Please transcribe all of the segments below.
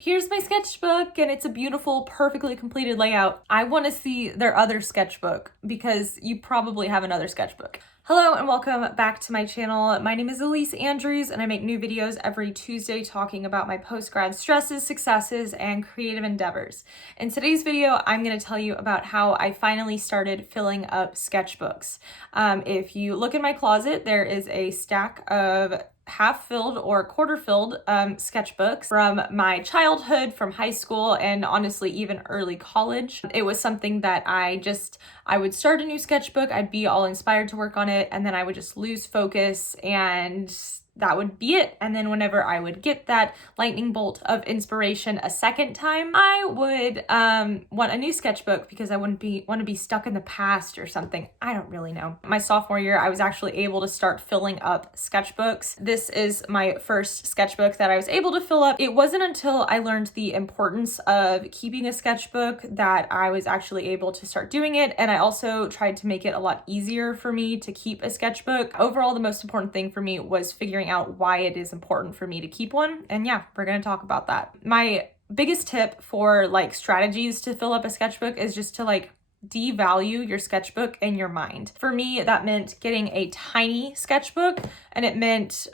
Here's my sketchbook and it's a beautiful, perfectly completed layout. I want to see their other sketchbook because you probably have another sketchbook. Hello and welcome back to my channel. My name is Elyse and I make new videos every Tuesday talking about my post-grad stresses, successes, and creative endeavors. In today's video, I'm going to tell you about how I finally started filling up sketchbooks. If you look in my closet, there is a stack of half-filled or quarter-filled sketchbooks from my childhood, from high school, and honestly even early college. It was something that I would start a new sketchbook, I'd be all inspired to work on it, and then I would just lose focus and that would be it. And then whenever I would get that lightning bolt of inspiration a second time, I would want a new sketchbook because I wouldn't want to be stuck in the past or something. I don't really know. My sophomore year, I was actually able to start filling up sketchbooks. This is my first sketchbook that I was able to fill up. It wasn't until I learned the importance of keeping a sketchbook that I was actually able to start doing it. And I also tried to make it a lot easier for me to keep a sketchbook. Overall, the most important thing for me was figuring out why it is important for me to keep one. And yeah, we're going to talk about that. My biggest tip for strategies to fill up a sketchbook is just to devalue your sketchbook in your mind. For me, that meant getting a tiny sketchbook, and it meant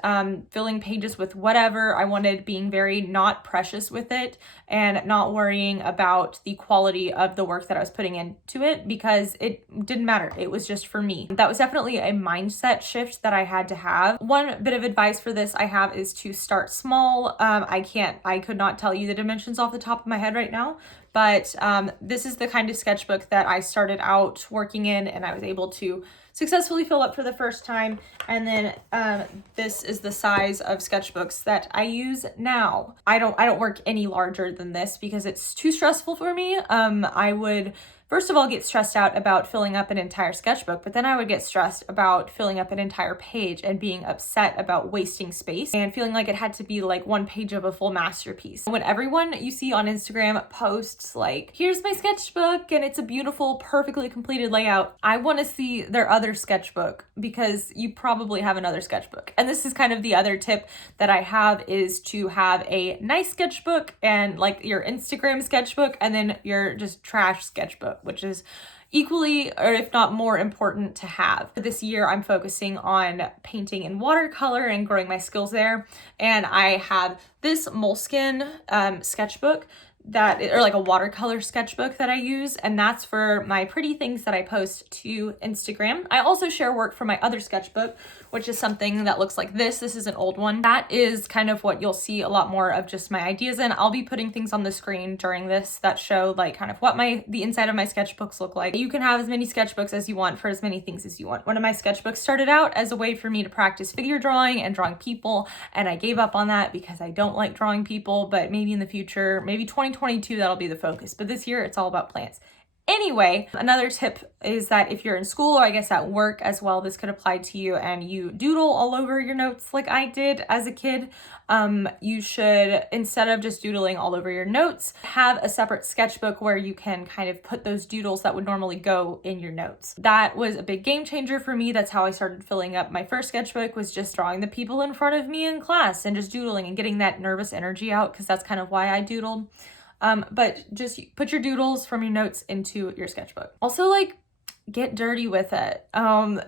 filling pages with whatever I wanted, being very not precious with it, and not worrying about the quality of the work that I was putting into it because it didn't matter. It was just for me. That was definitely a mindset shift that I had to have. One bit of advice for this I have is to start small. I could not tell you the dimensions off the top of my head right now, but this is the kind of sketchbook that I started out working in and I was able to successfully fill up for the first time. And then this is the size of sketchbooks that I use now. I don't work any larger than this because it's too stressful for me. I would first of all get stressed out about filling up an entire sketchbook, but then I would get stressed about filling up an entire page and being upset about wasting space and feeling like it had to be one page of a full masterpiece. When everyone you see on Instagram posts here's my sketchbook and it's a beautiful, perfectly completed layout, I want to see their other sketchbook because you probably have another sketchbook. And this is kind of the other tip that I have, is to have a nice sketchbook and your Instagram sketchbook and then your just trash sketchbook, which is equally or if not more important to have. This year I'm focusing on painting in watercolor and growing my skills there. And I have this Moleskine sketchbook or a watercolor sketchbook that I use, and that's for my pretty things that I post to Instagram. I also share work from my other sketchbook, which is something that looks like this. This is an old one. That is kind of what you'll see a lot more of, just my ideas in. I'll be putting things on the screen during this that show kind of what the inside of my sketchbooks look like. You can have as many sketchbooks as you want for as many things as you want. One of my sketchbooks started out as a way for me to practice figure drawing and drawing people, and I gave up on that because I don't like drawing people, but maybe in the future, maybe 2022, that'll be the focus. But this year it's all about plants. Anyway, another tip is that if you're in school, or I guess at work as well, this could apply to you, and you doodle all over your notes like I did as a kid, you should, instead of just doodling all over your notes, have a separate sketchbook where you can kind of put those doodles that would normally go in your notes. That was a big game changer for me. That's how I started filling up my first sketchbook, was just drawing the people in front of me in class and just doodling and getting that nervous energy out, because that's kind of why I doodled. But just put your doodles from your notes into your sketchbook. Also, get dirty with it.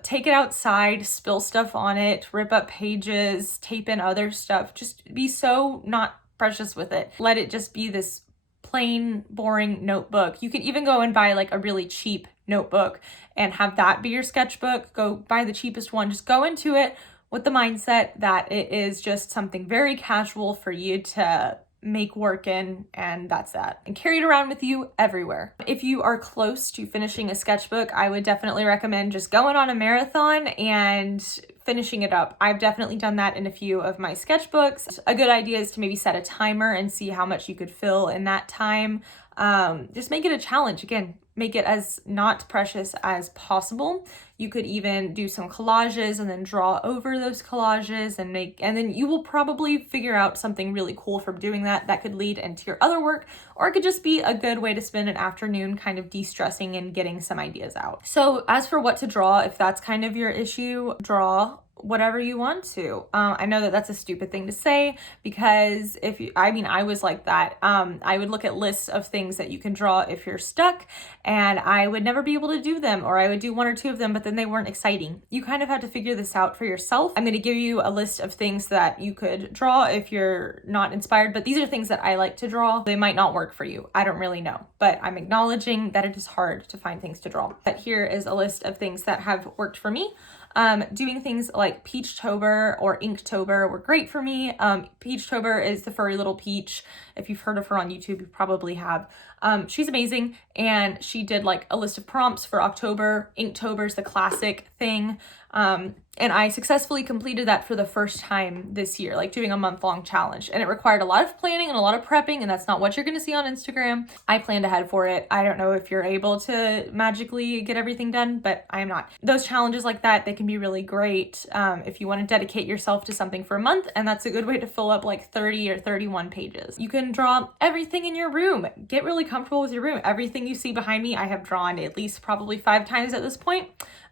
Take it outside, spill stuff on it, rip up pages, tape in other stuff. Just be so not precious with it. Let it just be this plain, boring notebook. You can even go and buy a really cheap notebook and have that be your sketchbook. Go buy the cheapest one. Just go into it with the mindset that it is just something very casual for you to make work in, and that's that. And carry it around with you everywhere. If you are close to finishing a sketchbook, I would definitely recommend just going on a marathon and finishing it up. I've definitely done that in a few of my sketchbooks. A good idea is to maybe set a timer and see how much you could fill in that time. Just make it a challenge. Again, make it as not precious as possible. You could even do some collages and then draw over those collages and then you will probably figure out something really cool from doing that. That could lead into your other work, or it could just be a good way to spend an afternoon kind of de-stressing and getting some ideas out. So as for what to draw, if that's kind of your issue, draw whatever you want to. I know that that's a stupid thing to say because I was like that. I would look at lists of things that you can draw if you're stuck, and I would never be able to do them, or I would do one or two of them, but then they weren't exciting. You kind of have to figure this out for yourself. I'm going to give you a list of things that you could draw if you're not inspired, but these are things that I like to draw. They might not work for you. I don't really know, but I'm acknowledging that it is hard to find things to draw. But here is a list of things that have worked for me. Doing things like Peachtober or Inktober were great for me. Peachtober is the furry little peach. If you've heard of her on YouTube, you probably have. She's amazing, and she did like a list of prompts for October. Inktober's the classic thing. And I successfully completed that for the first time this year, like doing a month-long challenge. And it required a lot of planning and a lot of prepping, and that's not what you're gonna see on Instagram. I planned ahead for it. I don't know if you're able to magically get everything done, but I am not. Those challenges like that, they can be really great if you wanna dedicate yourself to something for a month, and that's a good way to fill up like 30 or 31 pages. You can draw everything in your room. Get really comfortable with your room. Everything you see behind me, I have drawn at least probably 5 times at this point.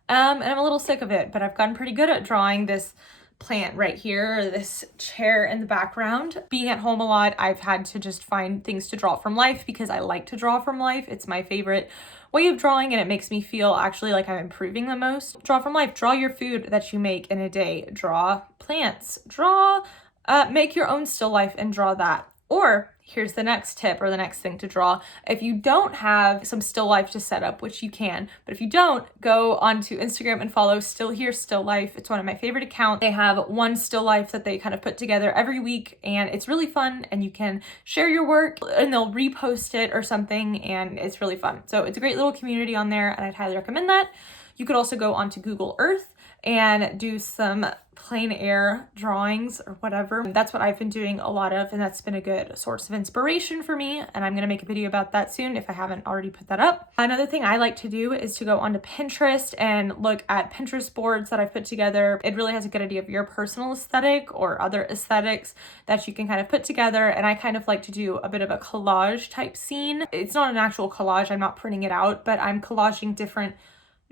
And I'm a little sick of it, but I've gotten pretty good at drawing this plant right here, or this chair in the background. Being at home a lot, I've had to just find things to draw from life because I like to draw from life. It's my favorite way of drawing, and it makes me feel actually like I'm improving the most. Draw from life. Draw your food that you make in a day. Draw plants. Make your own still life and draw that. Or here's the next tip, or the next thing to draw. If you don't have some still life to set up, which you can, but if you don't, go onto Instagram and follow Still Here Still Life. It's one of my favorite accounts. They have one still life that they kind of put together every week, and it's really fun, and you can share your work and they'll repost it or something, and it's really fun. So it's a great little community on there, and I'd highly recommend that. You could also go onto Google Earth and do some plein air drawings or whatever. That's what I've been doing a lot of, and that's been a good source of inspiration for me, and I'm gonna make a video about that soon if I haven't already put that up. Another thing I like to do is to go onto Pinterest and look at Pinterest boards that I've put together. It really has a good idea of your personal aesthetic or other aesthetics that you can kind of put together, and I kind of like to do a bit of a collage type scene. It's not an actual collage, I'm not printing it out, but I'm collaging different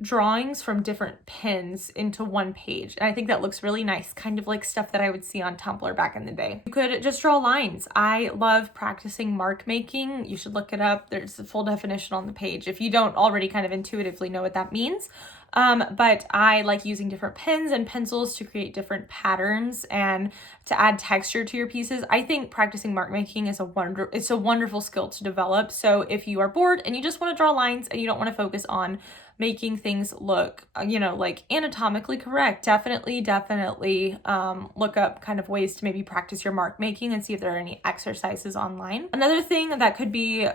drawings from different pins into one page, and I think that looks really nice, kind of like stuff that I would see on Tumblr back in the day. You could just draw lines. I love practicing mark making. You should look it up. There's a full definition on the page if you don't already kind of intuitively know what that means. But I like using different pens and pencils to create different patterns and to add texture to your pieces. I think practicing mark making is it's a wonderful skill to develop. So if you are bored and you just want to draw lines and you don't want to focus on making things look, like anatomically correct, definitely look up kind of ways to maybe practice your mark making and see if there are any exercises online. Another thing that could be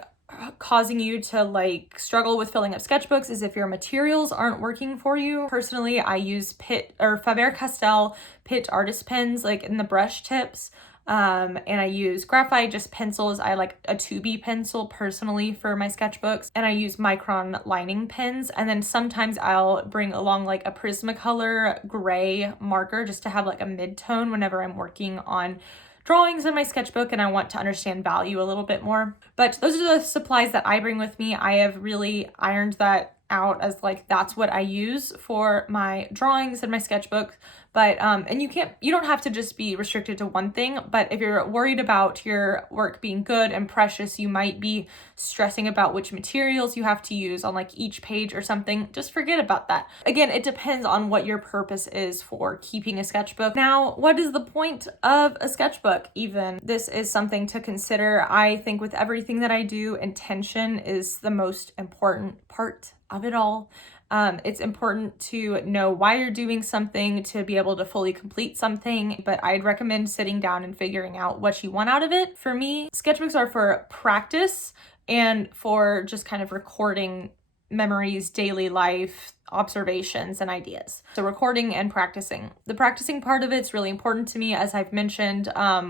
causing you to like struggle with filling up sketchbooks is if your materials aren't working for you. Personally, I use Faber-Castell Pitt artist pens like in the brush tips. And I use graphite, just pencils. I like a 2B pencil personally for my sketchbooks, and I use micron lining pens. And then sometimes I'll bring along like a Prismacolor gray marker just to have like a mid-tone whenever I'm working on drawings in my sketchbook and I want to understand value a little bit more. But those are the supplies that I bring with me. I have really ironed that out as like that's what I use for my drawings and my sketchbook. But and you don't have to just be restricted to one thing, but if you're worried about your work being good and precious, you might be stressing about which materials you have to use on like each page or something. Just forget about that. Again, it depends on what your purpose is for keeping a sketchbook. Now, what is the point of a sketchbook even? This is something to consider. I think with everything that I do, intention is the most important part of it all. It's important to know why you're doing something to be able to fully complete something, but I'd recommend sitting down and figuring out what you want out of it. For me, sketchbooks are for practice and for just kind of recording memories, daily life, observations, and ideas. So recording and practicing. The practicing part of it's really important to me. As I've mentioned,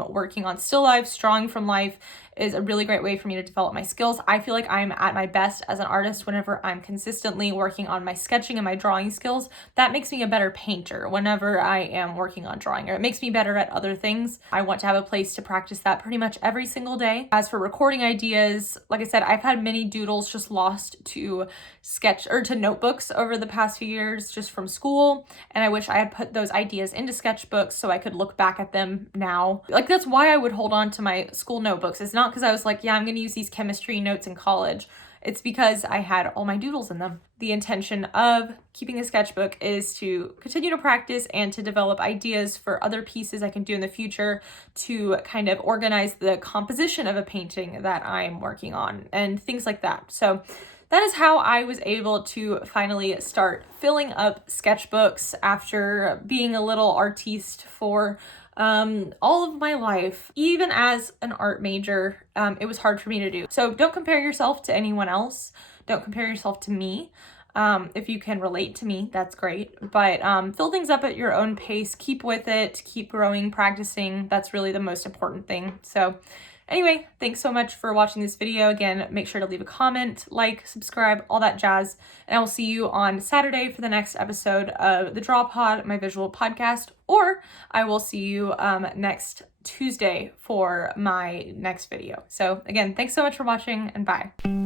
working on still life, drawing from life is a really great way for me to develop my skills. I feel like I'm at my best as an artist whenever I'm consistently working on my sketching and my drawing skills. That makes me a better painter whenever I am working on drawing, or it makes me better at other things. I want to have a place to practice that pretty much every single day. As for recording ideas, like I said, I've had many doodles just lost to to notebooks over the the past few years just from school, and I wish I had put those ideas into sketchbooks so I could look back at them now. Like, that's why I would hold on to my school notebooks. It's not because I was like, yeah, I'm going to use these chemistry notes in college. It's because I had all my doodles in them. The intention of keeping a sketchbook is to continue to practice and to develop ideas for other pieces I can do in the future to kind of organize the composition of a painting that I'm working on and things like that. So that is how I was able to finally start filling up sketchbooks after being a little artiste for all of my life. Even as an art major, it was hard for me to do. So don't compare yourself to anyone else. Don't compare yourself to me. If you can relate to me, that's great. But fill things up at your own pace. Keep with it. Keep growing, practicing. That's really the most important thing. So anyway, thanks so much for watching this video. Again, make sure to leave a comment, like, subscribe, all that jazz. And I will see you on Saturday for the next episode of the Draw Pod, my visual podcast, or I will see you next Tuesday for my next video. So again, thanks so much for watching, and bye.